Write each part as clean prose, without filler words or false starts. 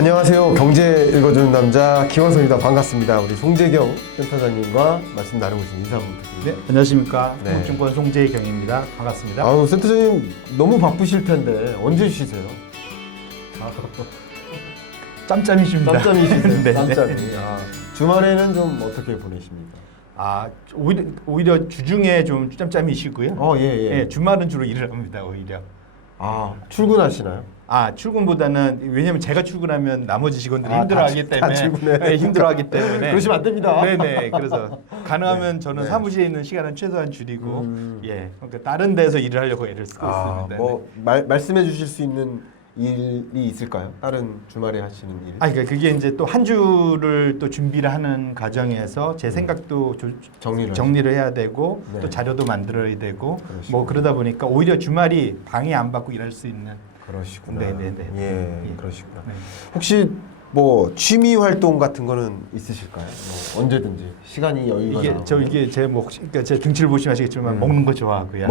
안녕하세요. 경제 읽어주는 남자 김원성입니다. 반갑습니다. 우리 송재경 센터장님과 말씀 나누고 인사 한번 부탁드립니다. 네, 안녕하십니까. 네. 한국증권 송재경입니다. 반갑습니다. 아유, 센터장님 너무 바쁘실 텐데 언제 쉬세요? 짬짬이십니다. 짬짬이시세요? 네, 짬짬이. 네. 주말에는 좀 어떻게 보내십니까? 오히려 주중에 좀 짬짬이시고요. 예. 주말은 주로 일을 합니다. 오히려. 출근하시나요? 출근보다는 왜냐면 제가 출근하면 나머지 직원들이 다 힘들어하기 때문에 출근해야 네, 힘들어하기 때문에 그러시면 안 됩니다. 네네. 그래서 가능하면 저는 네. 사무실에 있는 시간은 최소한 줄이고 그러니까 다른 데서 일을 하려고 애를 쓰고 있습니다. 말씀해 주실 수 있는 일이 있을까요? 다른 주말에 하시는 일? 그러니까 그게 이제 또 한 주를 또 준비를 하는 과정에서 제 생각도 정리를 해야 되고 네. 또 자료도 만들어야 되고 그러시구나. 뭐 그러다 보니까 오히려 주말이 방해 안 받고 일할 수 있는. 그러시구나. 네네네. 예, 그러시구나. 네. 혹시 뭐 취미 활동 같은 거는 있으실까요? 뭐 언제든지 시간이 여유가 나오면. 이게 그러니까 제 등치를 보시면 아시겠지만 먹는 거 좋아하고요.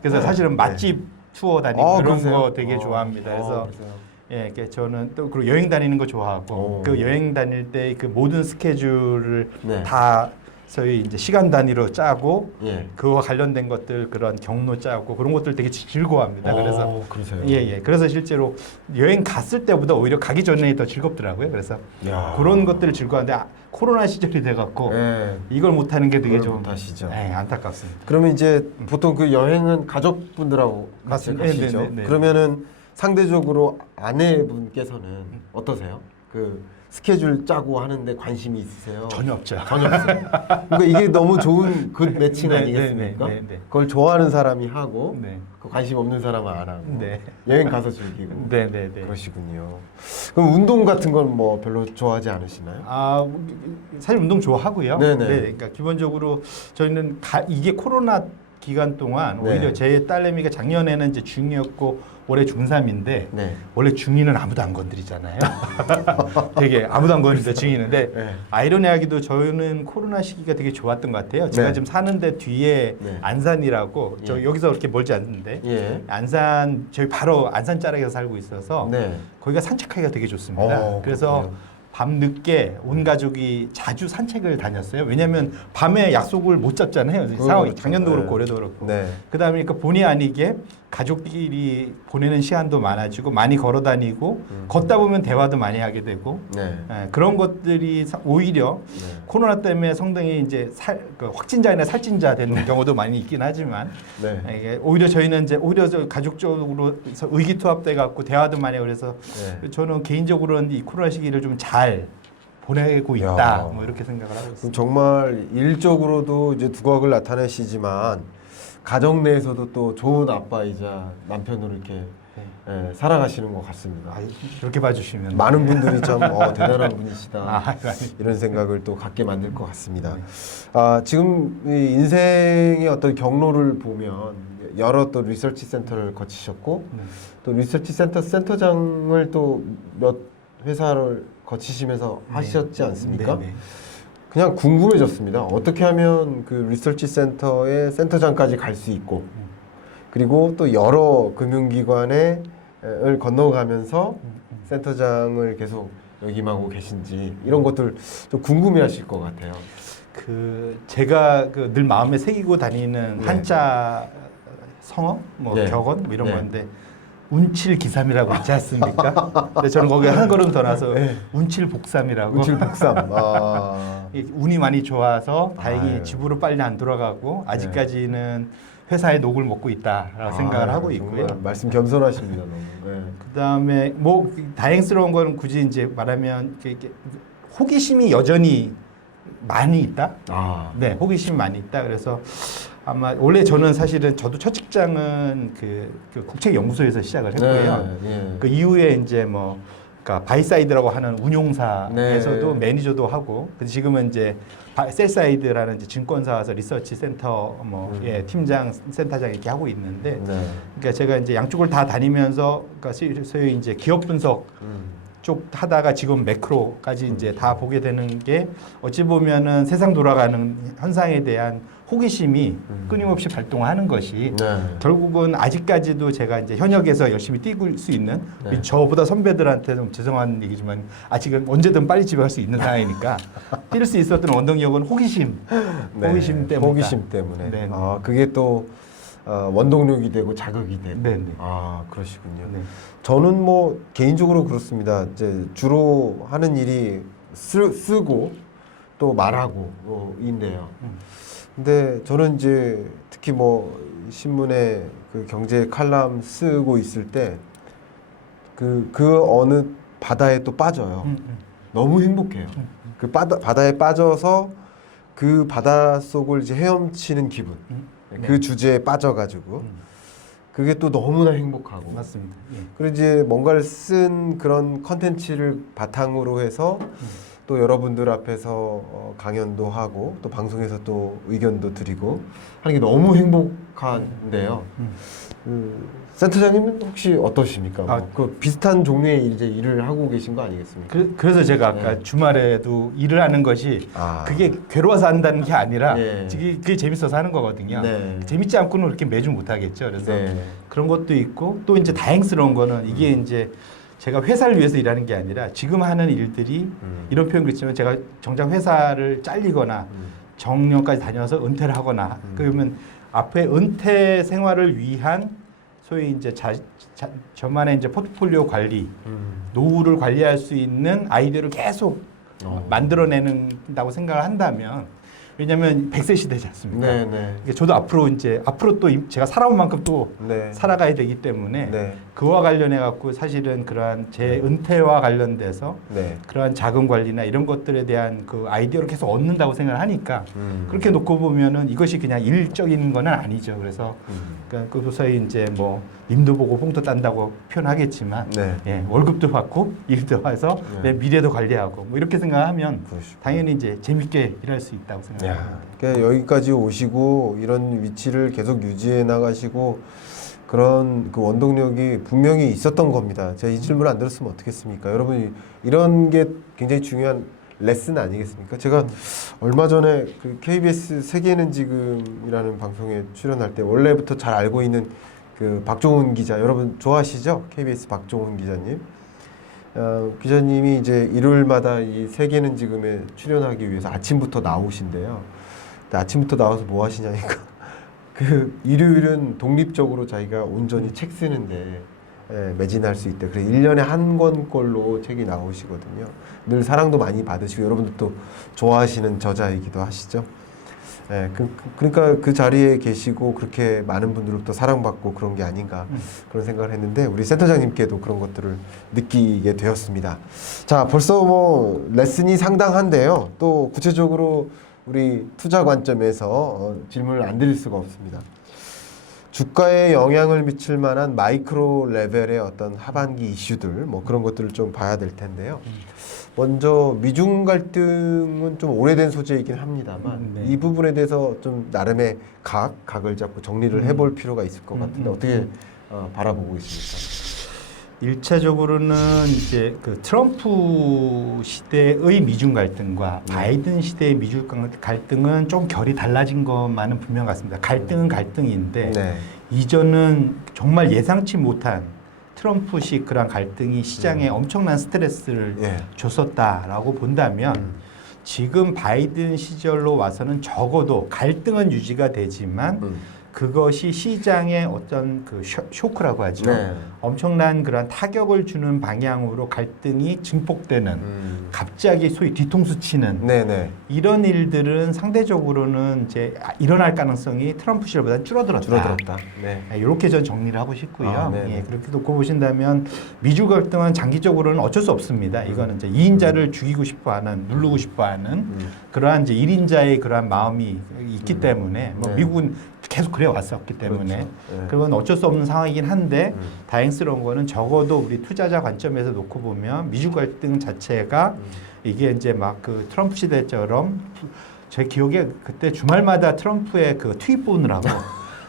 그래서 사실은 맛집 투어 다니고 그런 그러세요? 거 되게 좋아합니다. 그래서 그러세요? 그러니까 저는 또 그리고 여행 다니는 거 좋아하고 그 여행 다닐 때 그 모든 스케줄을 네. 다 저희 이제 시간 단위로 짜고 예. 그거와 관련된 것들 그런 경로 짜고 그런 것들 되게 즐거워합니다. 그래서 그러세요? 그래서 실제로 여행 갔을 때보다 오히려 가기 전에 더 즐겁더라고요. 그래서 야. 그런 것들을 즐거워하는데 코로나 시절이 돼갖고 예. 이걸 못하는 게 되게 그걸 좀 못하시죠. 안타깝습니다. 그러면 이제 보통 그 여행은 가족분들하고 같이 맞습니다. 가시죠? 네. 그러면은 상대적으로 아내분께서는 어떠세요? 그 스케줄 짜고 하는데 관심이 있으세요? 전혀 없죠. 전혀 없어요. 그러니까 이게 너무 좋은 굿 매칭 아니겠습니까? 네. 그걸 좋아하는 사람이 하고 네. 그 관심 없는 사람은 안 하고 네. 여행 가서 즐기고 네. 그러시군요. 그럼 운동 같은 건 뭐 별로 좋아하지 않으시나요? 사실 운동 좋아하고요. 네네. 그러니까 기본적으로 저희는 이게 코로나 기간 동안 네. 오히려 제 딸내미가 작년에는 이제 중2였고 올해 중3인데 네. 원래 중2는 아무도 안 건드리잖아요. 되게 아무도 안 건드리죠 중2는데 네. 아이러니하게도 저희는 코로나 시기가 되게 좋았던 것 같아요. 제가 네. 지금 사는데 뒤에 네. 안산이라고 저 예. 여기서 그렇게 멀지 않는데 예. 안산 저희 바로 안산 자락에서 살고 있어서 네. 거기가 산책하기가 되게 좋습니다. 그래서 그렇군요. 밤 늦게 온 가족이 자주 산책을 다녔어요. 왜냐하면 밤에 약속을 못 잡잖아요. 상황이 그렇죠. 작년도 네. 그렇고 올해도 그렇고. 네. 그다음에 그러니까 본의 아니게 가족끼리 보내는 시간도 많아지고 많이 걸어 다니고 걷다 보면 대화도 많이 하게 되고 네. 그런 것들이 오히려 네. 코로나 때문에 성등이 이제 그 확진자나 살찐자 되는 경우도 많이 있긴 하지만 네. 이게 오히려 저희는 이제 오히려 저 가족적으로 의기투합돼 갖고 대화도 많이 하고 그래서 네. 저는 개인적으로는 이 코로나 시기를 좀 잘 보내고 있다 야. 뭐 이렇게 생각을 하고 그럼 있습니다. 정말 일적으로도 이제 두각을 나타내시지만 가정 내에서도 또 좋은 아빠이자 남편으로 이렇게 살아가시는 것 같습니다. 이렇게 봐주시면 많은 분들이 참 대단한 분이시다 아니. 이런 생각을 또 갖게 만들 것 같습니다. 지금 이 인생의 어떤 경로를 보면 여러 또 리서치 센터를 거치셨고 또 리서치 센터장을 또 몇 회사를 거치시면서 하셨지 않습니까? 네. 그냥 궁금해졌습니다. 어떻게 하면 그 리서치 센터의 센터장까지 갈 수 있고 그리고 또 여러 금융기관을 건너가면서 센터장을 계속 역임하고 계신지 이런 것들 좀 궁금해하실 것 같아요. 제가 늘 마음에 새기고 다니는 네. 한자 성어, 네. 격언 뭐 이런 네. 건데 운칠기삼이라고 있지 않습니까? 근데 저는 거기에 한 걸음 더 나서 운칠복삼이라고. 운칠복삼. 운이 많이 좋아서 다행히 아유. 집으로 빨리 안 돌아가고 아직까지는 회사의 녹을 먹고 있다라고 생각을 하고 있고요. 정말 말씀 겸손하십니다. 너무. 네. 그다음에 뭐 다행스러운 거는 굳이 이제 말하면 이렇게 호기심이 여전히 많이 있다. 네, 호기심이 많이 있다. 그래서 아마 원래 저는 사실은 저도 첫 직장은 그 국책연구소에서 시작을 했고요. 네. 그 이후에 이제 그러니까 바이사이드라고 하는 운용사에서도 네. 매니저도 하고, 근데 지금은 이제 셀사이드라는 이제 증권사에서 리서치 센터 팀장, 센터장 이렇게 하고 있는데, 네. 그러니까 제가 이제 양쪽을 다 다니면서, 그러니까 소위 이제 기업 분석 쪽 하다가 지금 매크로까지 이제 다 보게 되는 게 어찌 보면은 세상 돌아가는 현상에 대한 호기심이 끊임없이 발동하는 것이 네. 결국은 아직까지도 제가 이제 현역에서 열심히 뛰고 수 있는 네. 저보다 선배들한테 좀 죄송한 얘기지만 아직은 언제든 빨리 집에 갈 수 있는 상황이니까 뛸 수 있었던 원동력은 호기심 때문에 호기심 때문에. 네. 아, 그게 또 원동력이 되고 자극이 되고. 네, 네. 아, 그러시군요. 네. 저는 뭐 개인적으로 그렇습니다. 이제 주로 하는 일이 쓰고 또 말하고인데요. 근데 저는 이제 특히 뭐 신문에 그 경제 칼럼 쓰고 있을 때 그 어느 바다에 또 빠져요. 너무 행복해요. 그 바다에 빠져서 그 바다 속을 이제 헤엄치는 기분. 그 네. 주제에 빠져가지고 그게 또 너무나 행복하고. 맞습니다. 예. 그리고 이제 뭔가를 쓴 그런 컨텐츠를 바탕으로 해서 또 여러분들 앞에서 강연도 하고 또 방송에서 또 의견도 드리고 하는 게 너무 행복한데요. 센터장님은 혹시 어떠십니까? 그 비슷한 종류의 이제 일을 하고 계신 거 아니겠습니까? 그래서 제가 아까 네. 주말에도 일을 하는 것이 아. 그게 괴로워서 한다는 게 아니라 예. 그게 재밌어서 하는 거거든요. 네. 재밌지 않고는 그렇게 매주 못 하겠죠. 그래서 네. 그런 것도 있고 또 이제 다행스러운 거는 이게 이제 제가 회사를 위해서 일하는 게 아니라 지금 하는 일들이 이런 표현 그렇지만 제가 정작 회사를 잘리거나 정년까지 다녀서 은퇴를 하거나 그러면 앞에 은퇴 생활을 위한 소위 이제 저만의 이제 포트폴리오 관리, 노후를 관리할 수 있는 아이디어를 계속 만들어내는다고 생각을 한다면 왜냐하면 100세 시대지 않습니까? 네, 네. 그러니까 저도 앞으로 또 제가 살아온 만큼 또 네. 살아가야 되기 때문에 네. 그와 관련해 갖고 사실은 그러한 제 은퇴와 관련돼서 네. 그러한 자금 관리나 이런 것들에 대한 그 아이디어를 계속 얻는다고 생각을 하니까 그렇게 놓고 보면은 이것이 그냥 일적인 건 아니죠. 그래서 그러니까 그 소위 이제 뭐 님도 보고 뽕도 딴다고 표현하겠지만 네. 예, 월급도 받고 일도 해서 내 미래도 관리하고 뭐 이렇게 생각하면 그러시구나. 당연히 이제 재밌게 일할 수 있다고 생각합니다. 그러니까 여기까지 오시고 이런 위치를 계속 유지해 나가시고 그런 그 원동력이 분명히 있었던 겁니다. 제가 이 질문을 안 들었으면 어떻겠습니까? 여러분 이런 게 굉장히 중요한 레슨 아니겠습니까? 제가 얼마 전에 그 KBS 세계는 지금이라는 방송에 출연할 때 원래부터 잘 알고 있는 그 박종훈 기자 여러분 좋아하시죠? KBS 박종훈 기자님. 기자님이 이제 일요일마다 이 세계는 지금에 출연하기 위해서 아침부터 나오신대요. 근데 아침부터 나와서 뭐 하시냐니까 그 일요일은 독립적으로 자기가 온전히 책 쓰는데 매진할 수 있대. 그래서 1년에 한 권꼴로 책이 나오시거든요. 늘 사랑도 많이 받으시고 여러분들 또 좋아하시는 저자이기도 하시죠. 그러니까 그 자리에 계시고 그렇게 많은 분들로부터 사랑받고 그런 게 아닌가 그런 생각을 했는데 우리 센터장님께도 그런 것들을 느끼게 되었습니다. 자, 벌써 뭐 레슨이 상당한데요. 또 구체적으로 우리 투자 관점에서 질문을 안 드릴 수가 없습니다. 주가에 영향을 미칠 만한 마이크로 레벨의 어떤 하반기 이슈들 뭐 그런 것들을 좀 봐야 될 텐데요. 먼저 미중 갈등은 좀 오래된 소재이긴 합니다만 네. 이 부분에 대해서 좀 나름의 각을 잡고 정리를 해볼 필요가 있을 것 같은데 어떻게 바라보고 있습니까? 1차적으로는 이제 그 트럼프 시대의 미중 갈등과 바이든 시대의 미중 갈등은 좀 결이 달라진 것만은 분명 같습니다. 갈등은 갈등인데 네. 이전은 정말 예상치 못한 트럼프식 그런 갈등이 시장에 엄청난 스트레스를 예. 줬었다라고 본다면 지금 바이든 시절로 와서는 적어도 갈등은 유지가 되지만 그것이 시장에 어떤 그 쇼크라고 하죠. 네. 엄청난 그런 타격을 주는 방향으로 갈등이 증폭되는 갑자기 소위 뒤통수 치는 네네. 이런 일들은 상대적으로는 이제 일어날 가능성이 트럼프 시절보다 줄어들었다. 네. 이렇게 전 정리를 하고 싶고요. 아, 네네. 예, 그렇게 놓고 보신다면 미중 갈등은 장기적으로는 어쩔 수 없습니다. 이거는 이제 2인자를 죽이고 싶어하는, 누르고 싶어하는 그러한 이제 1인자의 그러한 마음이 있기 때문에 뭐 네. 미국은 계속 그래 왔었기 때문에 그렇죠. 네. 그건 어쩔 수 없는 상황이긴 한데 다행스러운 거는 적어도 우리 투자자 관점에서 놓고 보면 미중 갈등 자체가 이게 이제 막 그 트럼프 시대처럼 제 기억에 그때 주말마다 트럼프의 그 트윗 보느라고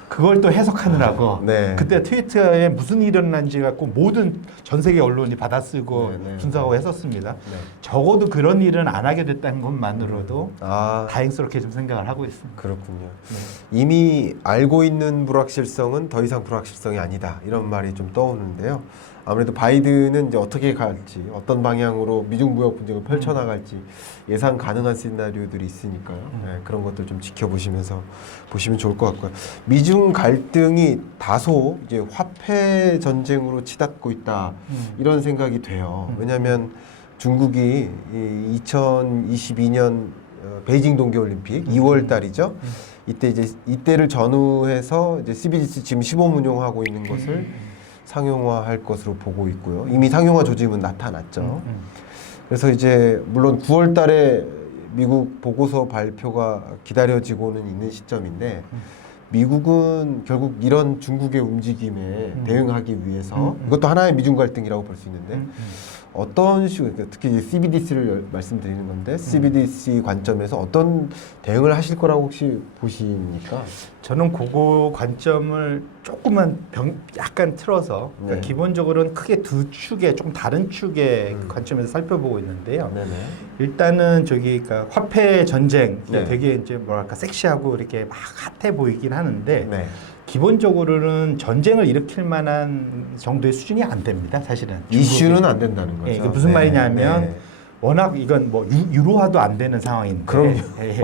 그걸 또 해석하느라고 네. 그때 트위터에 무슨 일이 일어난지 갖고 모든 전 세계 언론이 받아쓰고 네, 네. 분석하고 했었습니다. 네. 적어도 그런 일은 안 하게 됐다는 것만으로도 아, 다행스럽게 좀 생각을 하고 있습니다. 그렇군요. 네. 이미 알고 있는 불확실성은 더 이상 불확실성이 아니다. 이런 말이 좀 떠오르는데요. 아무래도 바이든은 이제 어떻게 갈지, 어떤 방향으로 미중 무역 분쟁을 펼쳐나갈지 예상 가능한 시나리오들이 있으니까요. 네, 그런 것들 좀 지켜보시면서 보시면 좋을 것 같고요. 미중 갈등이 다소 이제 화폐 전쟁으로 치닫고 있다. 이런 생각이 돼요. 왜냐하면 중국이 2022년 베이징 동계올림픽 2월 달이죠. 이때를 전후해서 이제 CBDC 지금 시범 운용하고 있는 것을 상용화할 것으로 보고 있고요. 이미 상용화 조짐은 나타났죠. 그래서 이제 물론 9월 달에 미국 보고서 발표가 기다려지고는 있는 시점인데 미국은 결국 이런 중국의 움직임에 대응하기 위해서 이것도 하나의 미중 갈등이라고 볼 수 있는데 어떤 식으로 특히 이제 CBDC를 말씀드리는 건데 CBDC 관점에서 어떤 대응을 하실 거라고 혹시 보십니까? 저는 그거 관점을 조금만 약간 틀어서 그러니까 네. 기본적으로는 크게 두 축의 좀 다른 축의 관점에서 살펴보고 있는데요. 네네. 일단은 저기 그러니까 화폐 전쟁 네. 되게 이제 뭐랄까 섹시하고 이렇게 막 핫해 보이긴 하는데 네. 기본적으로는 전쟁을 일으킬 만한 정도의 수준이 안 됩니다. 사실은 이슈는 안 된다는 거죠. 예, 이게 무슨 말이냐면 네. 워낙 이건 뭐 유로화도 안 되는 상황인데 그럼요. 예,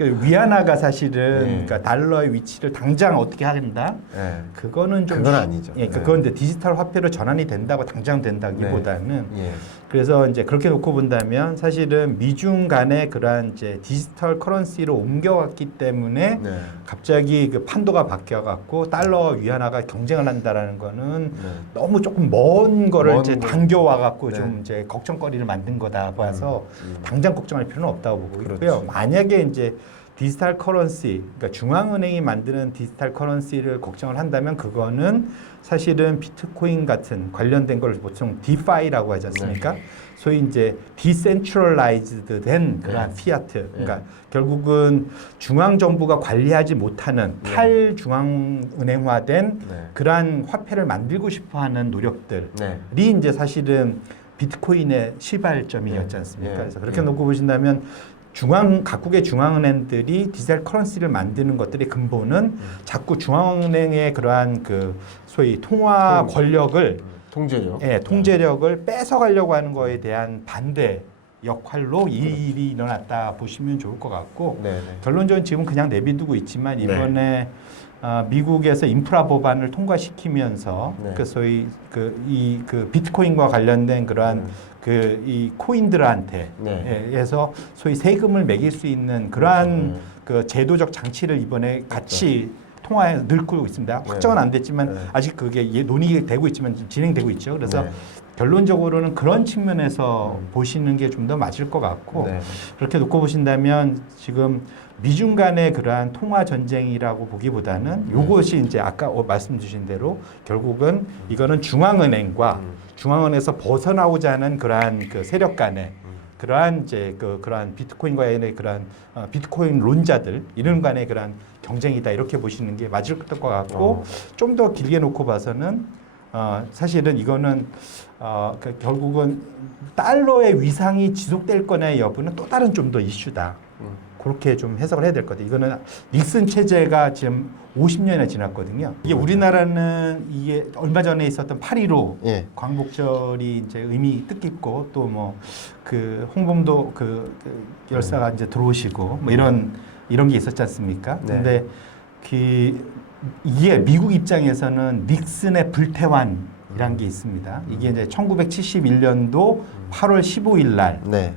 예. 위안화가 사실은 네. 그러니까 달러의 위치를 당장 어떻게 하겠다? 네. 그거는 좀 그건 아니죠. 예, 네. 그건 이제 디지털 화폐로 전환이 된다고 당장 된다기보다는 예. 그래서 이제 그렇게 놓고 본다면 사실은 미중 간의 그러한 이제 디지털 커런시로 옮겨왔기 때문에 네. 갑자기 그 판도가 바뀌어갖고 달러 위안화가 경쟁을 한다라는 거는 네. 너무 조금 먼 거를 먼 이제 거. 당겨와갖고 네. 좀 이제 걱정거리를 만든 거다 봐서 음. 당장 걱정할 필요는 없다고 보고 그렇지. 있고요. 만약에 이제 디지털 커런시, 그러니까 중앙은행이 만드는 디지털 커런시를 걱정을 한다면 그거는 사실은 비트코인 같은 관련된 걸 보통 디파이라고 하지 않습니까? 소위 이제 디센트럴라이즈드 된 그러한 피아트, 그러니까 결국은 중앙 정부가 관리하지 못하는 탈중앙은행화된 그러한 화폐를 만들고 싶어하는 노력들이 네. 이제 사실은 비트코인의 시발점이었지 않습니까? 네. 그래서 그렇게 놓고 보신다면 각국의 중앙은행들이 디지털 커런시를 만드는 것들의 근본은 자꾸 중앙은행의 그러한 그 소위 통화 권력을 통제력. 예, 통제력을 뺏어가려고 하는 거에 대한 반대 역할로 이 일이 일어났다 보시면 좋을 것 같고 네. 네. 결론적으로 지금 그냥 내비두고 있지만 이번에 미국에서 인프라 법안을 통과시키면서 네. 그 소위 그 비트코인과 관련된 그러한 이 코인들한테 네. 에서 소위 세금을 매길 수 있는 그러한 그 제도적 장치를 이번에 같이 통화에 넣고 있습니다. 확정은 안 됐지만 네. 아직 그게 논의되고 있지만 지금 진행되고 있죠. 그래서 네. 결론적으로는 그런 측면에서 보시는 게 좀 더 맞을 것 같고 네. 그렇게 놓고 보신다면 지금 미중 간의 그러한 통화 전쟁이라고 보기보다는 요것이 이제 아까 말씀 주신 대로 결국은 이거는 중앙은행과 중앙은행에서 벗어나고자 하는 그러한 그 세력 간의 그러한 이제 그러한 비트코인과의 그러한 비트코인 론자들 이런 간의 그러한 경쟁이다 이렇게 보시는 게 맞을 것 같고 좀 더 길게 놓고 봐서는 사실은 이거는 결국은 달러의 위상이 지속될 거냐의 여부는 또 다른 좀 더 이슈다. 그렇게 좀 해석을 해야 될 것 같아요. 이거는 닉슨 체제가 지금 50년이나 지났거든요. 이게 우리나라는 이게 얼마 전에 있었던 8.15 예. 광복절이 이제 의미 뜻깊고 또 뭐 그 홍범도 그 열사가 이제 들어오시고 뭐 이런 게 있었지 않습니까? 네. 근데 이게 미국 입장에서는 닉슨의 불태환이라는 게 있습니다. 이게 이제 1971년도 8월 15일 날 네.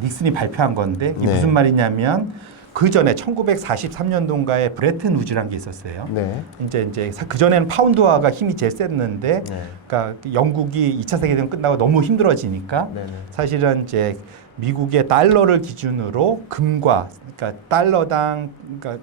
닉슨이 발표한 건데 이게 네. 무슨 말이냐면 그 전에 1943년도인가에 브레튼 우즈라는 게 있었어요. 네. 이제 그 전에는 파운드화가 힘이 제일 셌는데, 네. 그러니까 영국이 2차 세계대전 끝나고 너무 힘들어지니까 네. 사실은 이제 미국의 달러를 기준으로 금과 그러니까 달러당 그러니까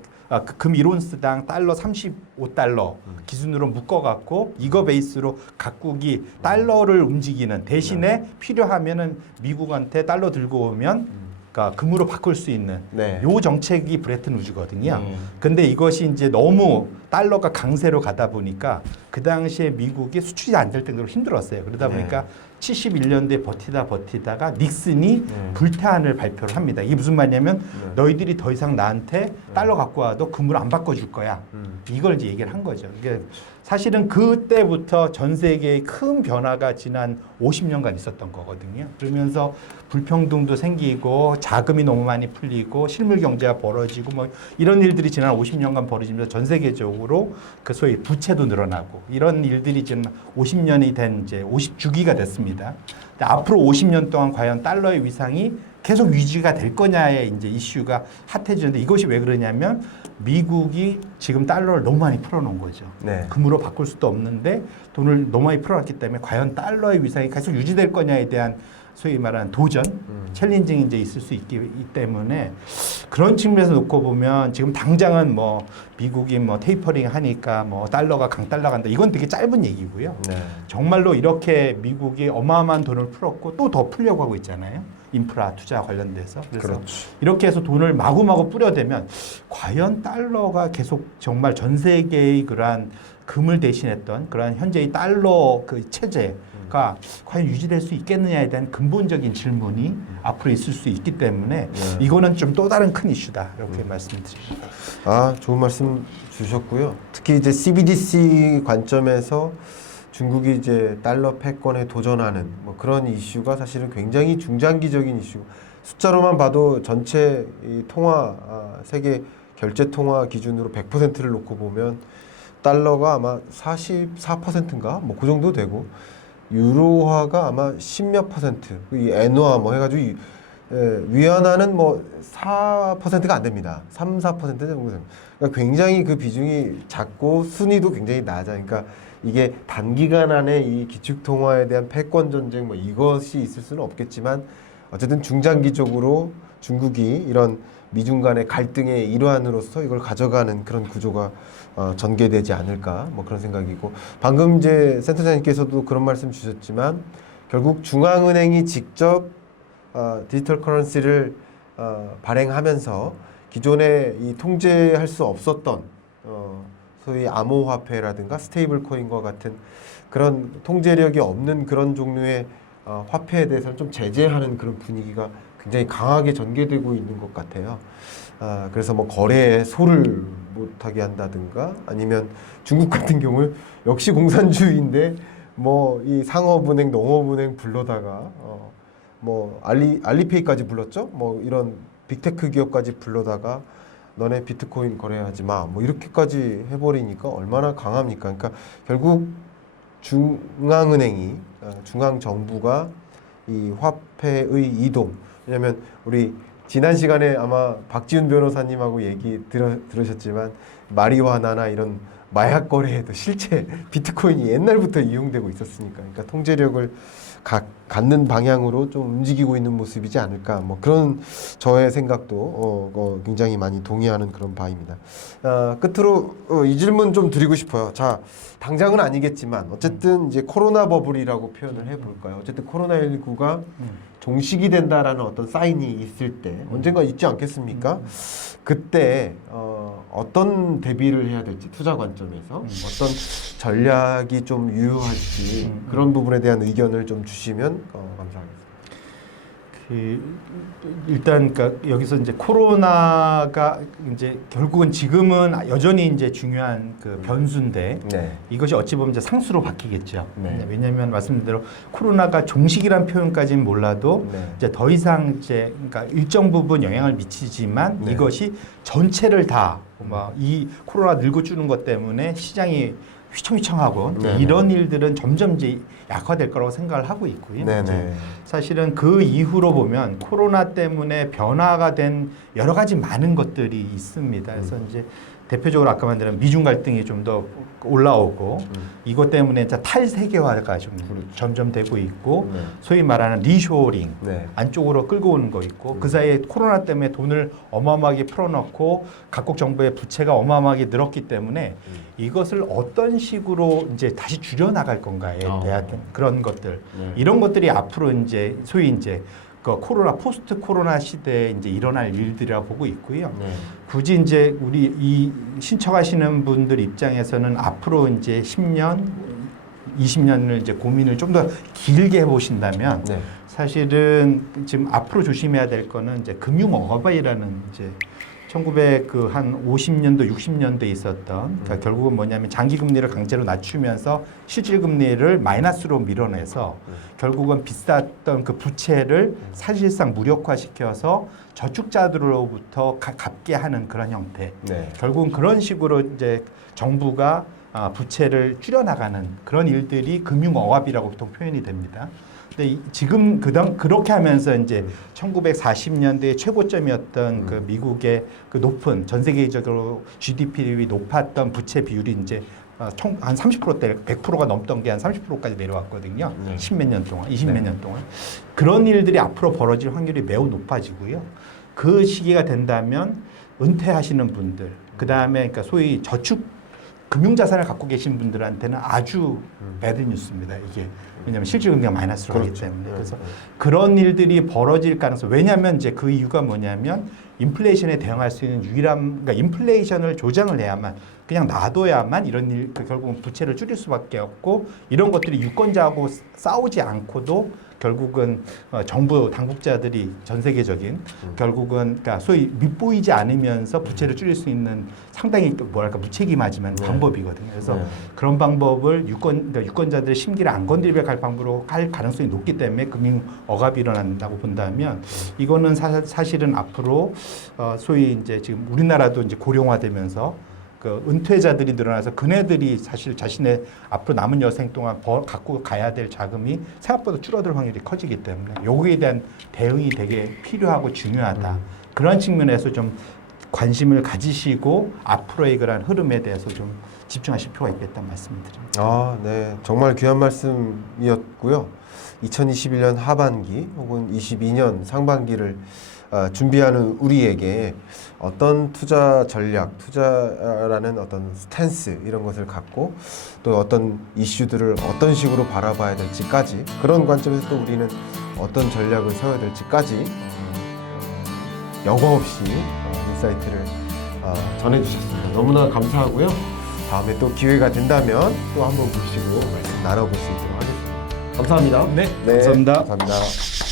금 1온스당 달러 35달러 기준으로 묶어갖고 이거 베이스로 각국이 달러를 움직이는 대신에 필요하면은 미국한테 달러 들고 오면 그러니까 금으로 바꿀 수 있는 네. 요 정책이 브레튼 우즈거든요. 근데 이것이 이제 너무 달러가 강세로 가다 보니까 그 당시에 미국이 수출이 안 될 정도로 힘들었어요. 그러다 보니까 71년도에 버티다가 닉슨이 불태안을 발표를 합니다. 이게 무슨 말이냐면 너희들이 더 이상 나한테 달러 갖고 와도 금을 안 바꿔줄 거야. 이걸 이제 얘기를 한 거죠. 이게 사실은 그때부터 전 세계의 큰 변화가 지난 50년간 있었던 거거든요. 그러면서 불평등도 생기고 자금이 너무 많이 풀리고 실물 경제가 벌어지고 뭐 이런 일들이 지난 50년간 벌어지면서 전 세계적으로 그 소위 부채도 늘어나고 이런 일들이 지금 50년이 된 이제 50주기가 됐습니다. 근데 앞으로 50년 동안 과연 달러의 위상이 계속 유지가 될 거냐의 이제 이슈가 핫해지는데 이것이 왜 그러냐면 미국이 지금 달러를 너무 많이 풀어놓은 거죠. 네. 금으로 바꿀 수도 없는데 돈을 너무 많이 풀어놨기 때문에 과연 달러의 위상이 계속 유지될 거냐에 대한 소위 말하는 도전, 챌린징이 이제 있을 수 있기 때문에 그런 측면에서 놓고 보면 지금 당장은 뭐 미국이 뭐 테이퍼링 하니까 뭐 달러가 강달러 간다. 이건 되게 짧은 얘기고요. 네. 정말로 이렇게 미국이 어마어마한 돈을 풀었고 또 더 풀려고 하고 있잖아요. 인프라 투자 관련돼서. 그래서 그렇죠. 이렇게 해서 돈을 마구마구 뿌려대면 과연 달러가 계속 정말 전 세계의 그러한 금을 대신했던 그러한 현재의 달러 그 체제가 과연 유지될 수 있겠느냐에 대한 근본적인 질문이 앞으로 있을 수 있기 때문에 이거는 좀 또 다른 큰 이슈다 이렇게 말씀드립니다. 아, 좋은 말씀 주셨고요. 특히 이제 CBDC 관점에서 중국이 이제 달러 패권에 도전하는 뭐 그런 이슈가 사실은 굉장히 중장기적인 이슈. 숫자로만 봐도 전체 이 통화 세계 결제 통화 기준으로 100%를 놓고 보면 달러가 아마 44%인가 뭐 그 정도 되고 유로화가 아마 10몇 %, 이 엔화 뭐 해가지고 위안화는 뭐 4%가 안 됩니다. 3, 4% 정도 됩니다. 그러니까 굉장히 그 비중이 작고 순위도 굉장히 낮아. 그러니까 이게 단기간 안에 이 기축 통화에 대한 패권 전쟁 뭐 이것이 있을 수는 없겠지만 어쨌든 중장기적으로 중국이 이런 미중 간의 갈등의 일환으로서 이걸 가져가는 그런 구조가 전개되지 않을까 뭐 그런 생각이고 방금 이제 센터장님께서도 그런 말씀 주셨지만 결국 중앙은행이 직접 디지털 커런시를 발행하면서 기존에 이 통제할 수 없었던 소위 암호화폐라든가 스테이블 코인과 같은 그런 통제력이 없는 그런 종류의 화폐에 대해서는 좀 제재하는 그런 분위기가 굉장히 강하게 전개되고 있는 것 같아요. 그래서 뭐 거래에 소를 못하게 한다든가 아니면 중국 같은 경우 역시 공산주의인데 뭐 이 상업은행, 농업은행 불러다가 뭐 알리페이까지 불렀죠. 뭐 이런 빅테크 기업까지 불러다가 너네 비트코인 거래하지 마. 뭐 이렇게까지 해버리니까 얼마나 강합니까? 그러니까 결국 중앙은행이 중앙 정부가 이 화폐의 이동. 왜냐하면 우리 지난 시간에 아마 박지훈 변호사님하고 얘기 들으셨지만 마리화나나 이런 마약 거래에도 실제 비트코인이 옛날부터 이용되고 있었으니까, 그러니까 통제력을 갖는 방향으로 좀 움직이고 있는 모습이지 않을까, 뭐 그런 저의 생각도 굉장히 많이 동의하는 그런 바입니다. 끝으로 이 질문 좀 드리고 싶어요. 자, 당장은 아니겠지만 어쨌든 이제 코로나 버블이라고 표현을 해볼까요? 어쨌든 코로나19가 종식이 된다라는 어떤 사인이 있을 때 언젠가 있지 않겠습니까? 그때 어떤 대비를 해야 될지 투자 관점에서 어떤 전략이 좀 유효할지 그런 부분에 대한 의견을 좀 주시면 감사하겠습니다. 일단 그러니까 여기서 이제 코로나가 이제 결국은 지금은 여전히 이제 중요한 그 변수인데 이것이 어찌 보면 이제 상수로 바뀌겠죠. 왜냐하면 말씀드린 대로 코로나가 종식이란 표현까지는 몰라도 이제 더 이상 이제 그러니까 일정 부분 영향을 미치지만 이것이 전체를 다 이 코로나 늙어 주는 것 때문에 시장이 휘청휘청하고 이런 일들은 점점 이제 약화될 거라고 생각을 하고 있고요. 이제 사실은 그 이후로 보면 코로나 때문에 변화가 된 여러 가지 많은 것들이 있습니다. 그래서 이제 대표적으로 아까 말한 미중 갈등이 좀 더 올라오고 이것 때문에 이제 탈세계화가 좀 점점 되고 있고 소위 말하는 리쇼링 안쪽으로 끌고 오는 거 있고 그 사이에 코로나 때문에 돈을 어마어마하게 풀어넣고 각국 정부의 부채가 어마어마하게 늘었기 때문에 이것을 어떤 식으로 이제 다시 줄여 나갈 건가에 대한 그런 것들 이런 것들이 앞으로 이제 소위 이제 그 코로나 포스트 코로나 시대에 이제 일어날 일들이라고 보고 있고요. 네. 굳이 이제 우리 이 신청하시는 분들 입장에서는 앞으로 이제 10년, 20년을 이제 고민을 좀 더 길게 해보신다면 네. 사실은 지금 앞으로 조심해야 될 거는 이제 금융어바이라는 이제 1900한 50년도, 60년대에 있었던 그러니까 결국은 뭐냐면 장기 금리를 강제로 낮추면서 실질 금리를 마이너스로 밀어내서 결국은 비쌌던 그 부채를 사실상 무력화시켜서 저축자들로부터 갚게 하는 그런 형태. 네. 결국은 그런 식으로 이제 정부가 부채를 줄여나가는 그런 일들이 금융어업이라고 보통 표현이 됩니다. 근데 지금 그렇게 하면서 이제 1940년대의 최고점이었던 그 미국의 그 높은 전 세계적으로 GDP 높았던 부채 비율이 이제 한 30%대 100%가 넘던 게 한 30%까지 내려왔거든요. 네. 10몇 년 동안, 20몇 년 동안. 그런 일들이 앞으로 벌어질 확률이 매우 높아지고요. 그 시기가 된다면 은퇴하시는 분들, 그 다음에 그러니까 소위 저축 금융자산을 갖고 계신 분들한테는 아주 배드 뉴스입니다. 이게 왜냐하면 실질금리가 마이너스로 가기 때문에. 그래서 그런 일들이 벌어질 가능성. 왜냐하면 이제 그 이유가 뭐냐면 인플레이션에 대응할 수 있는 유일한, 그러니까 인플레이션을 조정을 해야만, 그냥 놔둬야만 이런 일, 결국은 부채를 줄일 수밖에 없고, 이런 것들이 유권자하고 싸우지 않고도 결국은 정부 당국자들이 전 세계적인 결국은 그러니까 소위 밉보이지 않으면서 부채를 줄일 수 있는 상당히 뭐랄까 무책임하지만 방법이거든요. 그래서 그런 방법을 그러니까 유권자들의 심기를 안 건드리게 갈 방법으로 할 가능성이 높기 때문에 금융 억압이 일어난다고 본다면 이거는 사실은 앞으로 소위 이제 지금 우리나라도 이제 고령화되면서 그 은퇴자들이 늘어나서 그네들이 사실 자신의 앞으로 남은 여생 동안 갖고 가야 될 자금이 생각보다 줄어들 확률이 커지기 때문에 요거에 대한 대응이 되게 필요하고 중요하다. 그런 측면에서 좀 관심을 가지시고 앞으로의 그런 흐름에 대해서 좀 집중하실 필요가 있겠다는 말씀을 드립니다. 아, 네. 정말 귀한 말씀이었고요. 2021년 하반기 혹은 22년 상반기를 준비하는 우리에게 어떤 투자 전략, 투자라는 어떤 스탠스 이런 것을 갖고 또 어떤 이슈들을 어떤 식으로 바라봐야 될지까지 그런 관점에서 또 우리는 어떤 전략을 세워야 될지까지 여과 없이 인사이트를 전해주셨습니다. 너무나 감사하고요. 다음에 또 기회가 된다면 또 한번 보시고 말씀 나눠볼 수 있도록 하겠습니다. 감사합니다. 네, 감사합니다. 감사합니다.